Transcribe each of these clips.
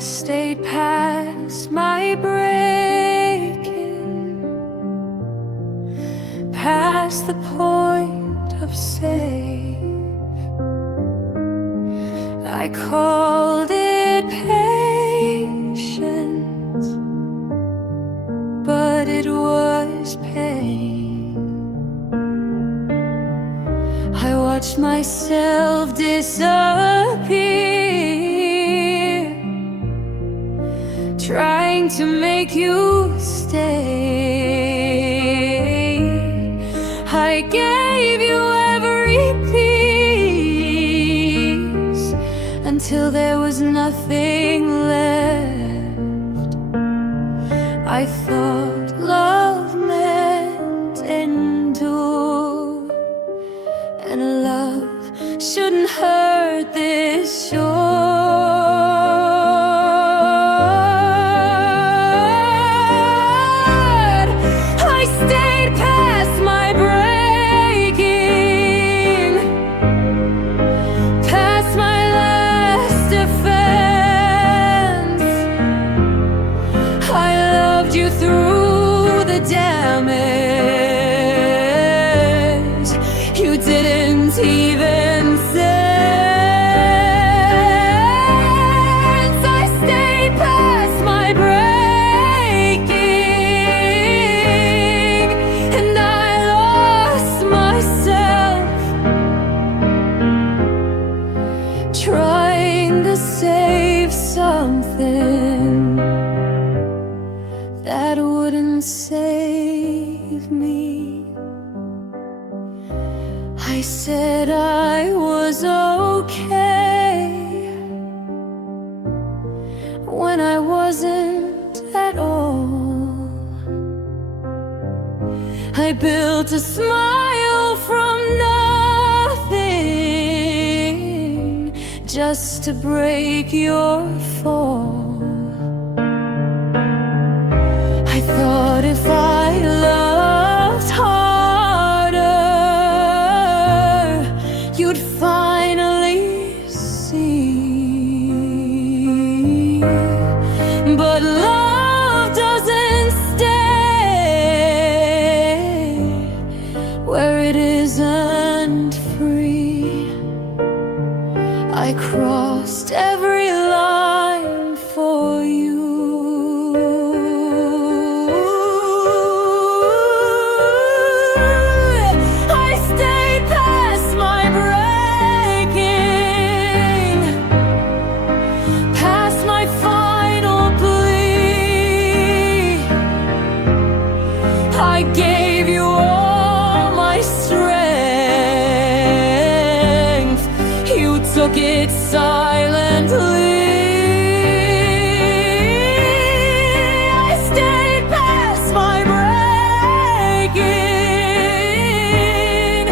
stayed past my breaking, past the point of safe. I called it patience, but it was pain. I watched myself disappear, trying to make you stay. I gave you every piece until there was nothing left. I thought love meant endure, and love shouldn't hurt this shore. I stayed past my breaking, past my last defense. I loved you through the damage you didn't even sense. I stayed past my breaking, and I lost myself, trying to save something that wouldn't save me. I said I was okay when I wasn't at all. I built a smile from nothing just to break your fall. I thought if I loved harder, you'd finally see. But love doesn't stay where it isn't free. I crossed every line for you. I stayed past my breaking, past my final plea. I gave you all my strength, you took it silently. I stayed past my breaking,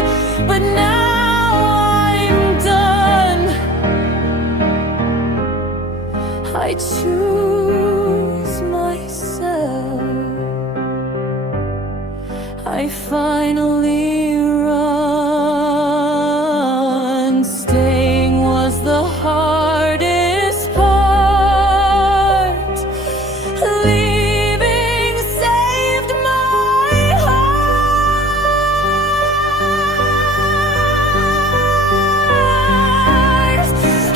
but now I'm done. I choose myself. I finally run. Staying was the hardest part. Leaving saved my heart.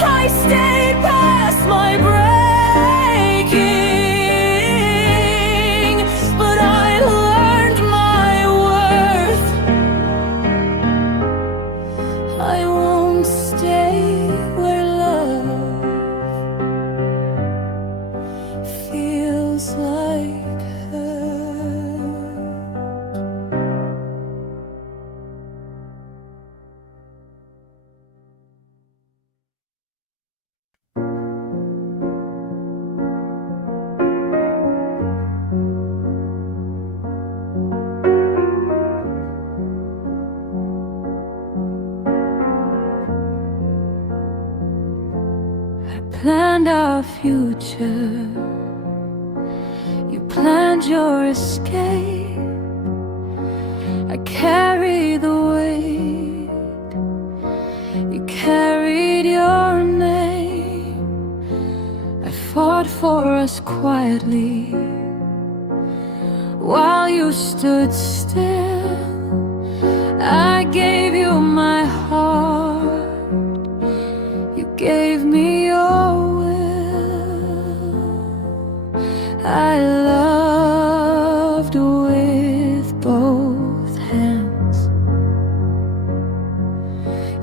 I stayed past my breaking, but I learned my worth. I won't stay where love feels like hurt. Planned our future, you planned your escape. I carry the weight, you carried your name. I fought quietly while you stood still. I gave you my heart, you gave me your will. I loved with both hands.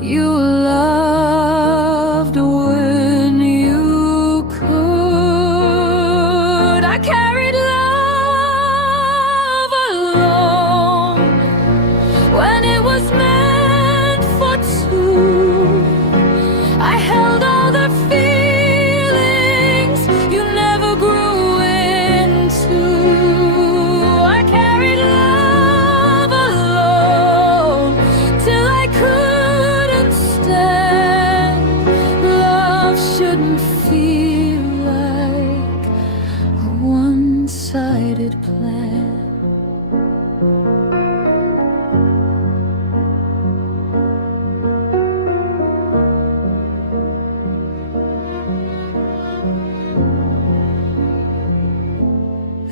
You loved when you could. I carried love alone when it was meant for two. I held all the feelings you never grew into. I carried love alone till I couldn't stand. Love shouldn't feel like a one-sided plan.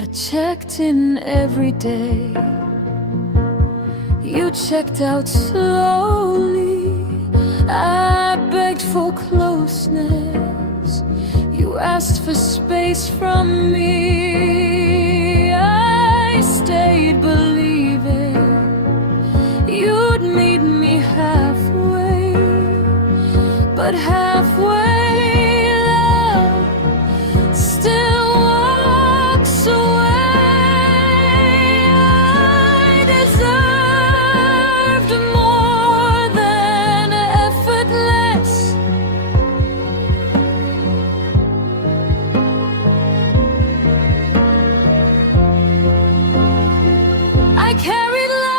I checked in every day, you checked out slowly. I begged for closeness, you asked for space from me. I stayed believing you'd meet me halfway, but halfway love still walks away. I deserved more than effortless. I carried love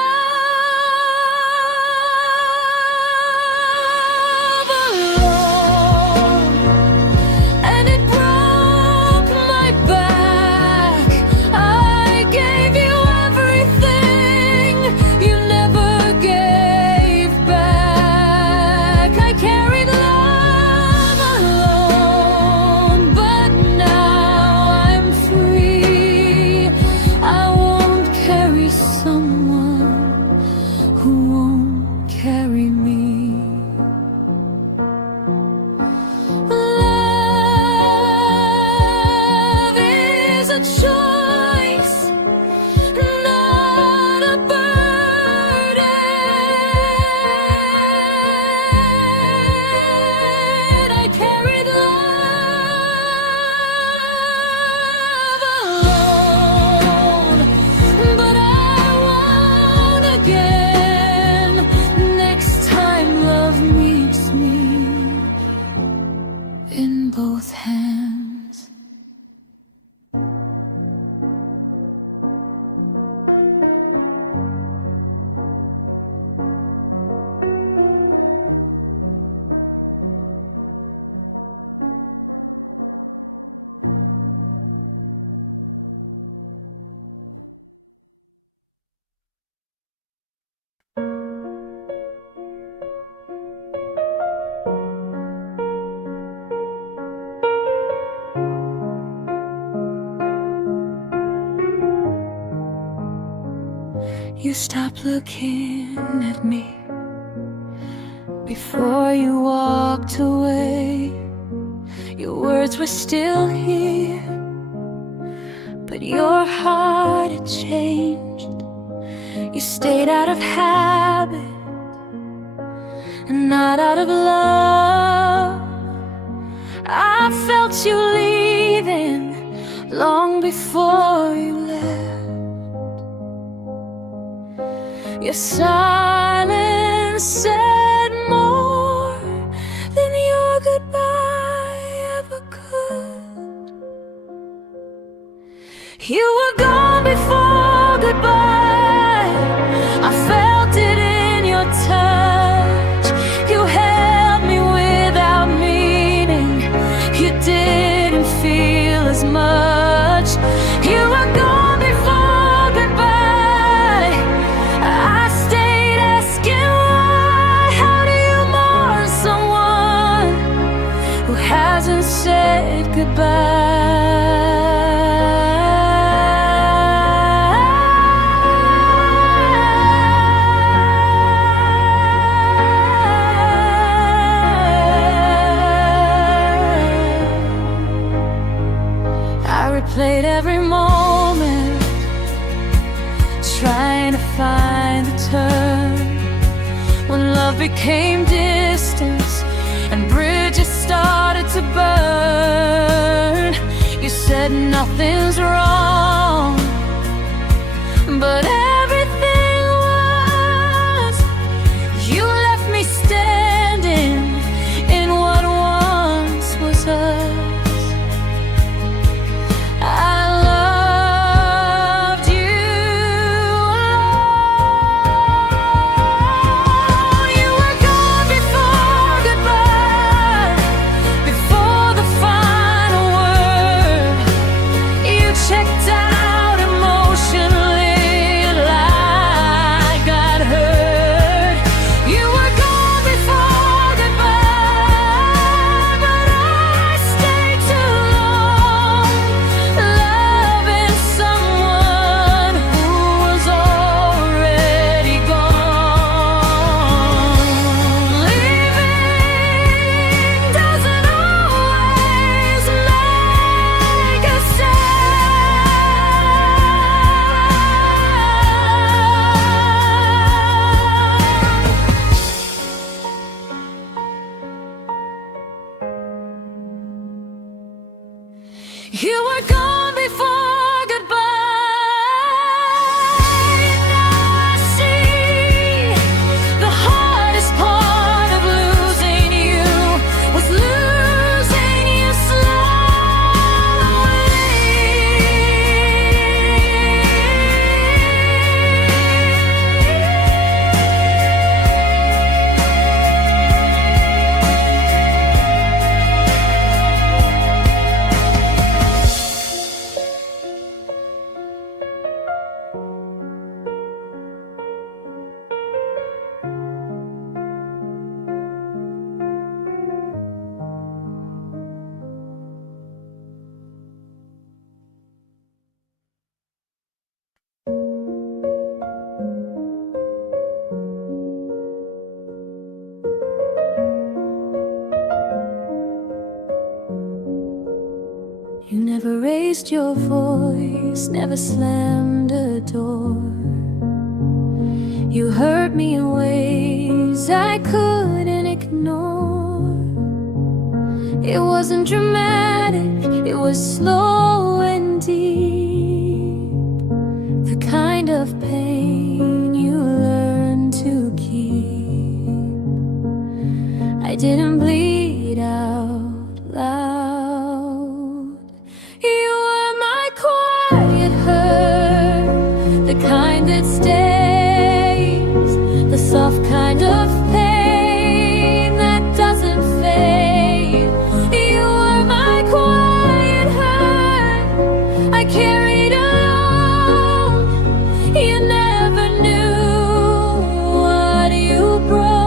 alone, and it broke my back. I gave you everything you never gave back. I carried love alone, but now I'm free. I won't carry someone who won't carry me. Love is a choice, not a burden. I carried love alone, but I won't again. Next time love meets me in both hands. You stopped looking at me before you walked away. Your words were still here, but your heart had changed. You stayed out of habit and not out of love. I felt you leaving long before you left. Your silence said more than your goodbye ever could. You were gone before goodbye. I felt it in your touch. You held me without meaning. You didn't feel as much. You were gone before goodbye. I stayed love became distance, and bridges started to burn. You said nothing's wrong, but everything was. You left me standing in what once was us. I loved you alone. You were gone before goodbye, before the final word. You checked out emotionally like I'd heard. You were gone before goodbye, but I stayed too long, loving someone who was already gone. Leaving doesn't always make us sad. You were gone before goodbye. Now I see the hardest part of losing you was losing you slowly. You never raised your voice, never slammed a door. You hurt me in ways I couldn't ignore. It wasn't dramatic, it was slow and deep. The kind of pain you learn to keep. I didn't bleed out loud. You were my quiet hurt, the kind that stays, the soft kind of pain that doesn't fade. You were my quiet hurt, I carried alone. You never knew what you broke.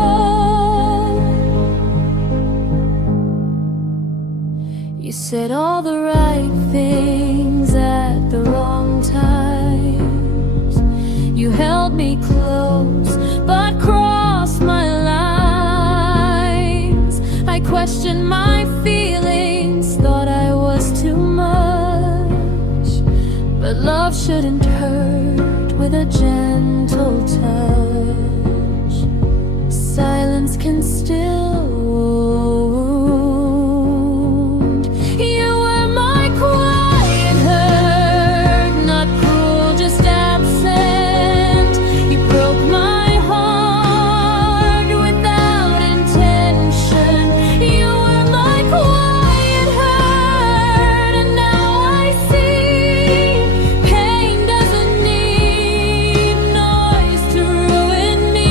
You said all the right things at the wrong times. You held me close, but crossed my lines. I questioned my feelings, thought I was too much. But love shouldn't hurt with a gentle touch. Silence can still wound. You were my quiet hurt, not cruel, just absent. You broke my heart without intention. You were my quiet hurt, and now I see pain doesn't need noise to ruin me.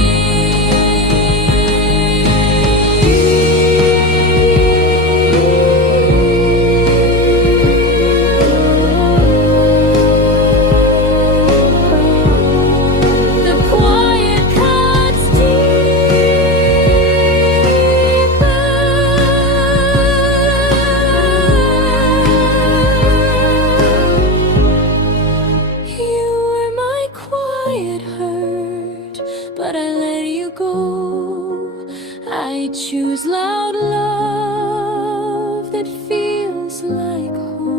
The quiet cuts deeper. You were my quiet hurt, but I let you go. I choose loud love that feels like home.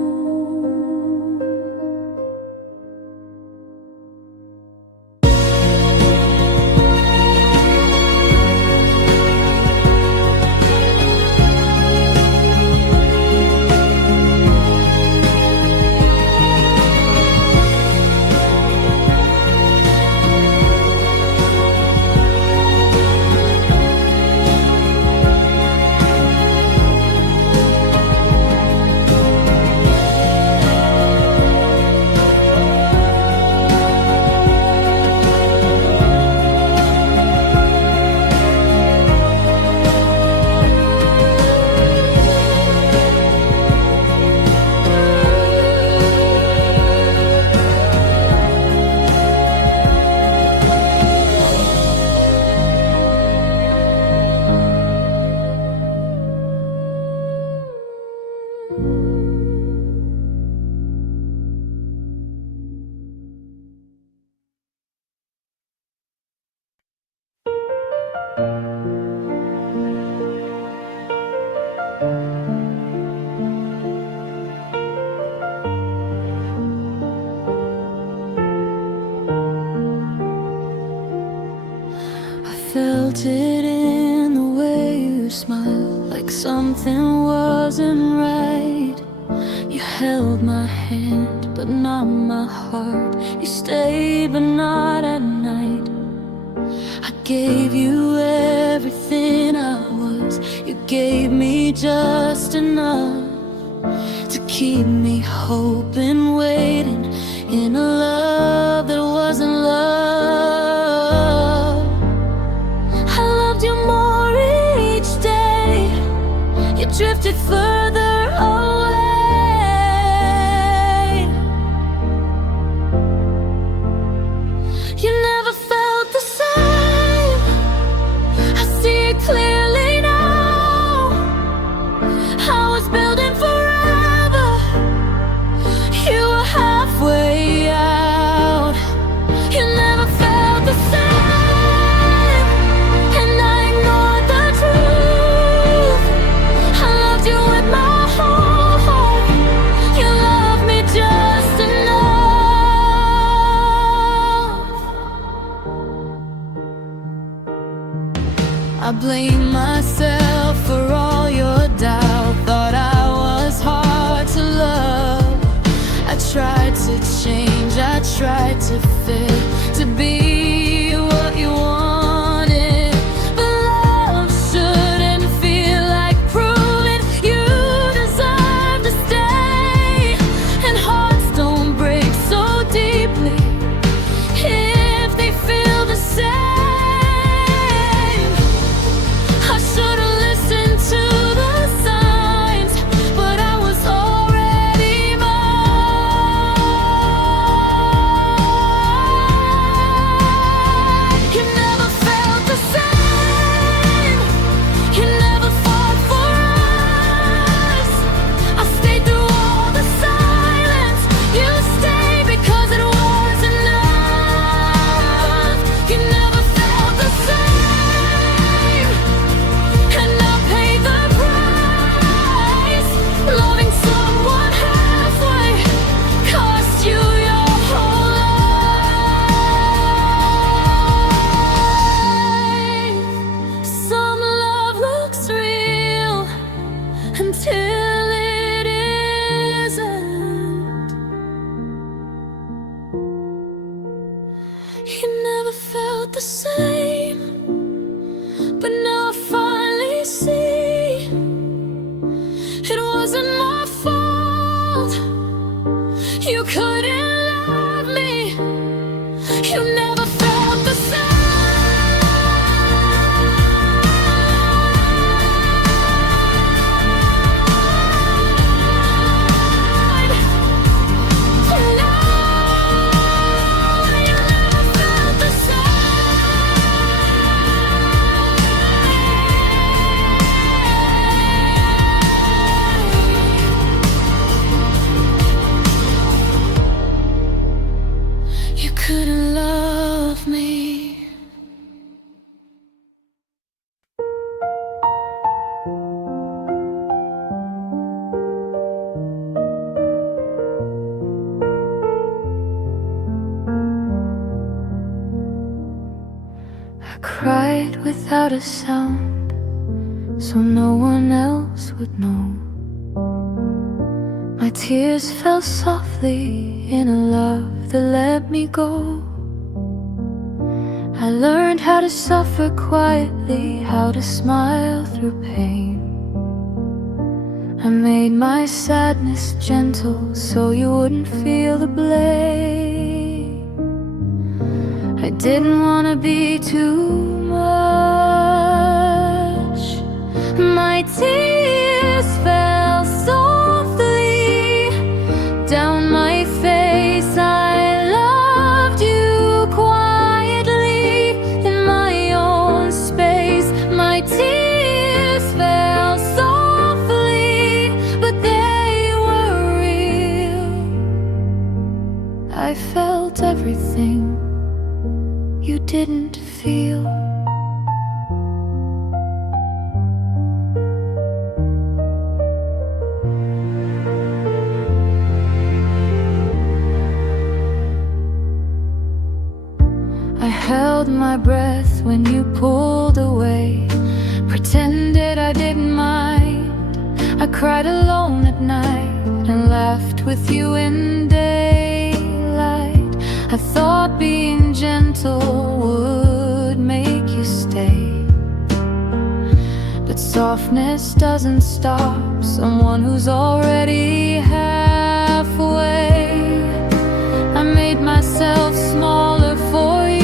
it in the way you smiled, like something wasn't right. You held my hand, but not my heart. You stayed, but not at night. I gave you everything I was. You gave me just enough to keep me hoping, waiting in a love that wasn't love. I loved you more each day. You drifted further away. You never felt the same. I see it clearly now. I was building forever. You were halfway out. You never felt the same, and I ignored the truth. I loved you with my whole heart. You loved me just enough. I blame myself for all your doubt. Thought I was hard to love. I tried to change, I tried to fit, to be what you wanted. But love shouldn't feel like proving you deserve to stay. And hearts don't break so deeply if they feel the same. I should've listened to the signs, but I was already mine. You never felt the same. You never fought for us. I stayed through all the silence. You stayed because it was enough. You never felt the same, and I paid the price. Loving someone halfway cost you your whole life. Some love looks real until it isn't. You never felt the same, but now I finally see it wasn't my fault. You couldn't love me. You never felt the same. No, you never felt the same. You couldn't love me. I cried without a sound, so no one else would know. My tears fell softly in a love that let me go. I learned how to suffer quietly, how to smile through pain. I made my sadness gentle so you wouldn't feel the blame. I didn't want to be too much. My tears fell softly down my face. I loved you quietly in my own space. My tears fell softly, but they were real. I felt everything you didn't feel. pretended I didn't mind. I cried alone at night and laughed with you in daylight. I thought being gentle would make you stay, but softness doesn't stop someone who's already halfway. I made myself smaller for you.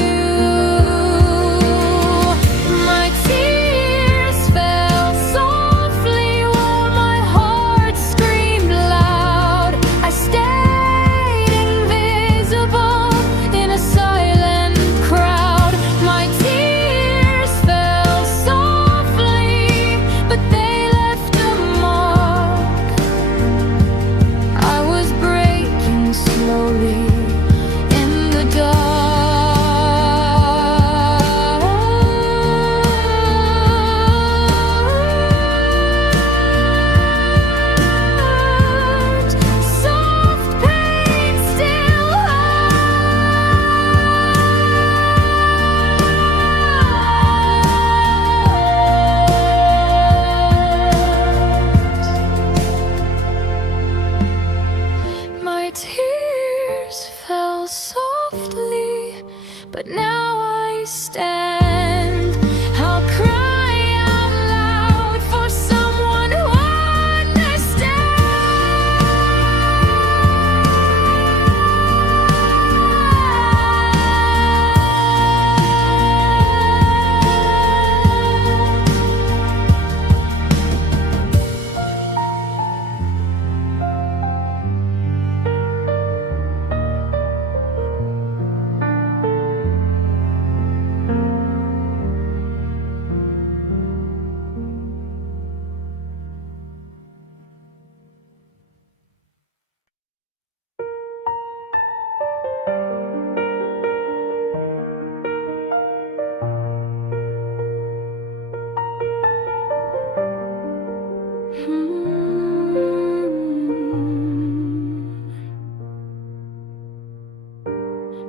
My tears fell softly while my heart screamed loud. I stayed invisible in a silent crowd. My tears fell softly, but they left a mark. I was breaking slowly in the dark. Soft pain still hurts. My tears fell softly, but now I stand. I'll cry out loud for someone who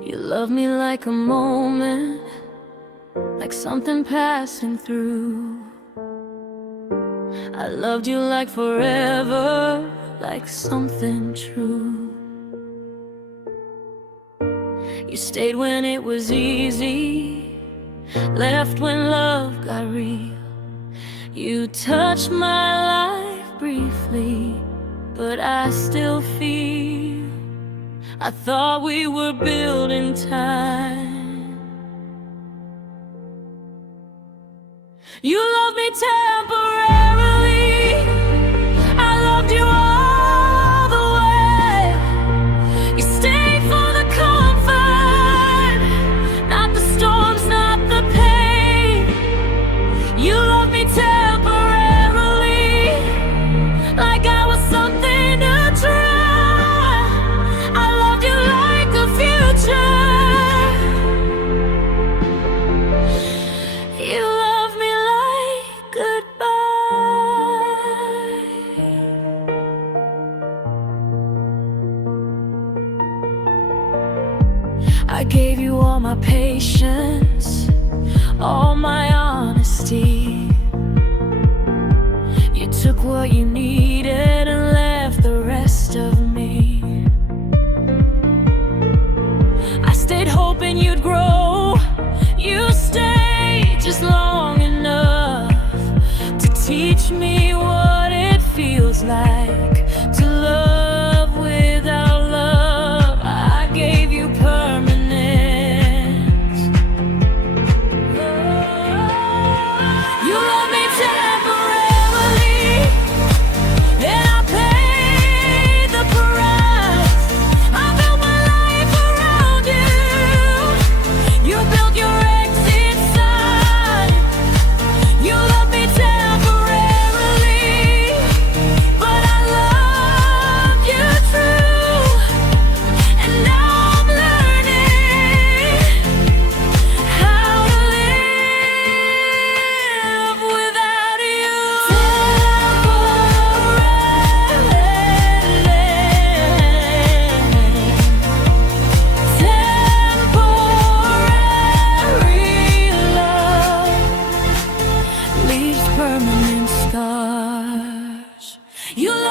You love me like a moment, like something passing through. I loved you like forever, like something true. You stayed when it was easy, left when love got real. You touched my life briefly, but I still feel. I thought we were building time. You loved me temporarily, I loved you all the way. You stayed for the comfort, not the storms, not the pain. You loved me temporarily, like I was something to try. I loved you like a future. You love me like goodbye. I gave you all my patience, all my honesty. You took what you needed and left the rest of me. I stayed hoping you'd grow. You stayed just long enough to teach me what it feels like to love without love. I gave you permanence,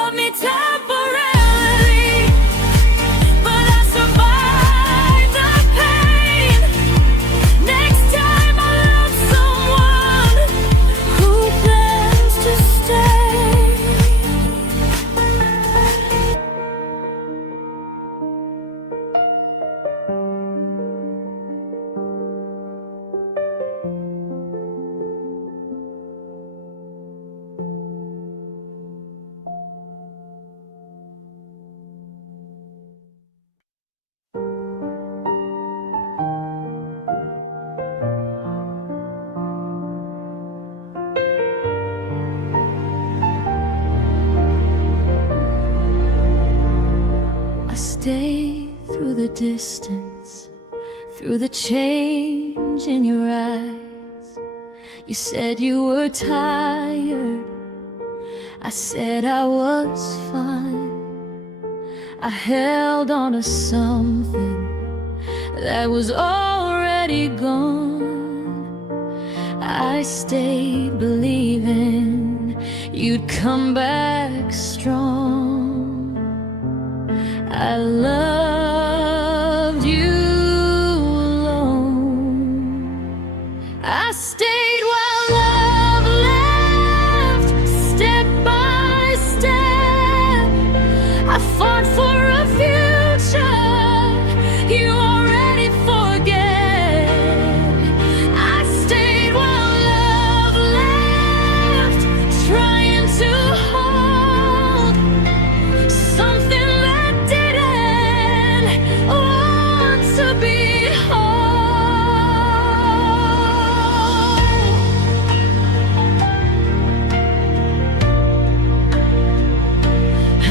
love me temporarily, but I survived the pain. Next time I love someone who plans to stay. Stay through the distance, through the change in your eyes. You said you were tired, I said I was fine. I held on to something that was already gone. I stayed believing you'd come back strong. I loved you alone. I stayed while love left, step by step. I fought for a future you already forget. I stayed while love left, trying to hold something to be whole.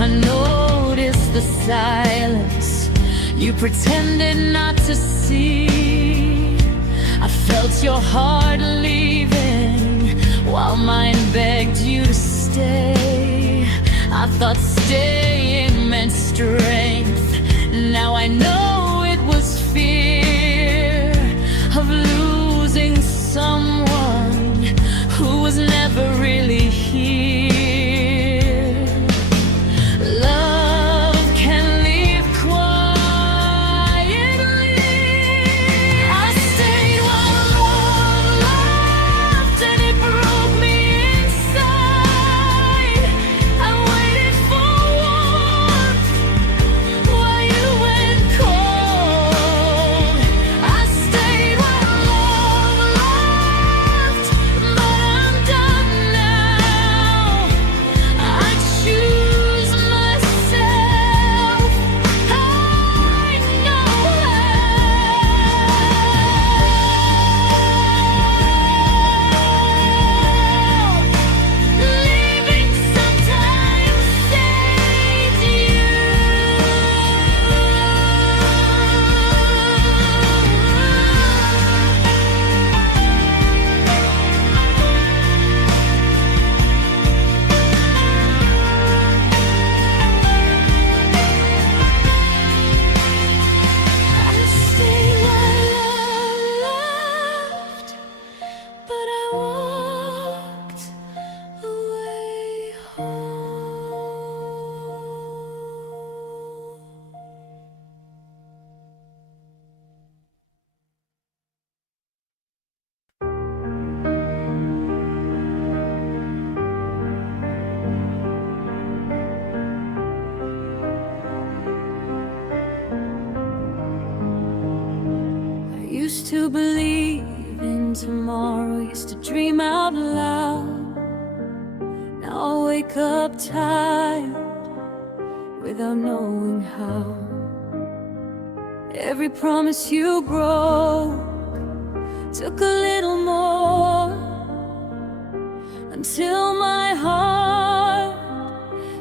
I noticed the silence you pretended not to see. I felt your heart leaving while mine begged you to stay. I thought staying meant strength. Now I know it was fear of losing someone who was never really here. Love can leave quietly. I stayed while love left, and it broke me inside. I waited for warmth while you went cold. I stayed while love left, but I'm done now. I choose myself. I know leaving sometimes saves you. I stayed while love left, but I walked away home. I used to believe in tomorrow, used to dream out loud. Now I wake up tired without knowing how. Every promise you broke took a little more, until my heart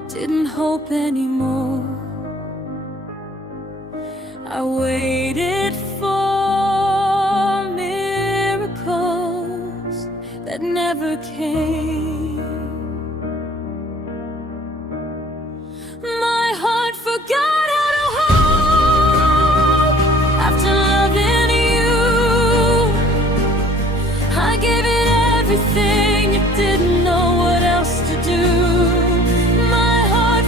didn't hope anymore. I waited for miracles that never came. My heart forgot how to hope after loving you. I gave it everything, you didn't know what else to do. My heart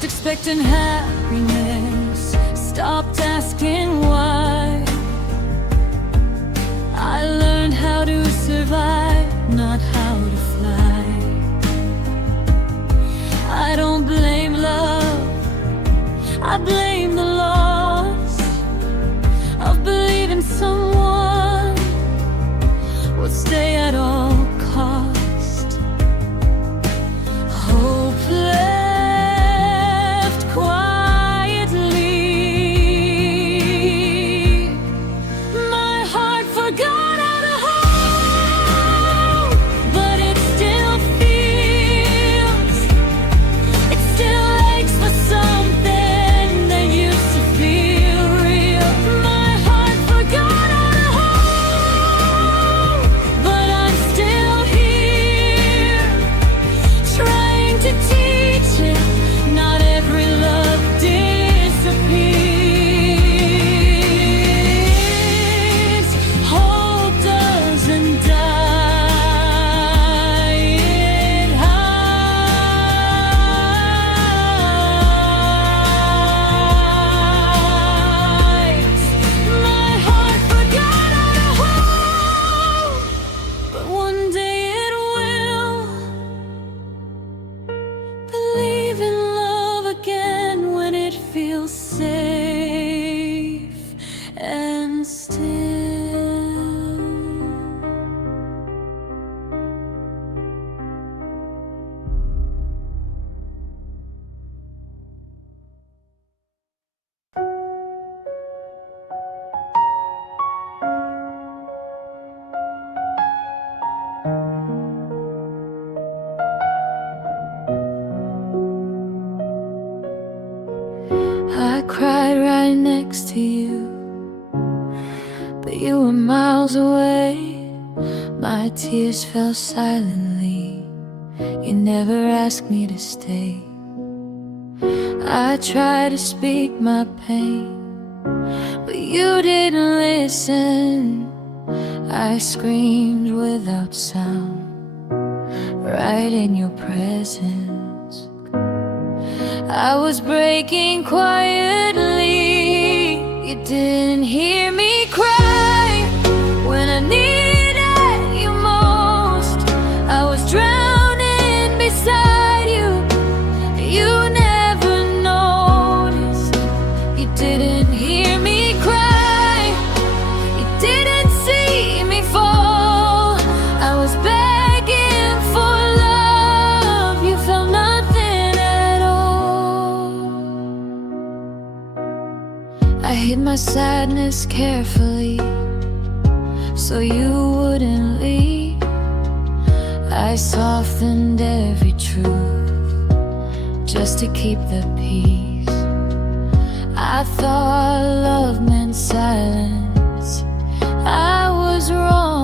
Stopped expecting happiness, stopped asking why. I learned how to survive, not how to fly. I don't blame love, I blame the loss of believing someone would stay at all cost. Hope left quietly. My heart forgot how to hold, but it still feels, it still aches for something that used to feel real. My heart forgot how to hold, but I'm still here, trying to teach it. Not every love disappears. Hope doesn't die, it hides. My heart forgot how to hold, but one day it will. Believe in love again when it feels safe and still. I cried right next to you, but you were miles away. My tears fell silently, you never asked me to stay. I tried to speak my pain, but you didn't listen. I screamed without sound, right in your presence. I was breaking quietly, you didn't hear me cry when I needed you most. I was drowning beside you, you never noticed. You didn't hear me cry, you didn't see me fall. I was begging for love, you felt nothing at all. I hid my sadness carefully so you wouldn't leave. I softened every truth just to keep the peace. I thought love meant silence, I was wrong.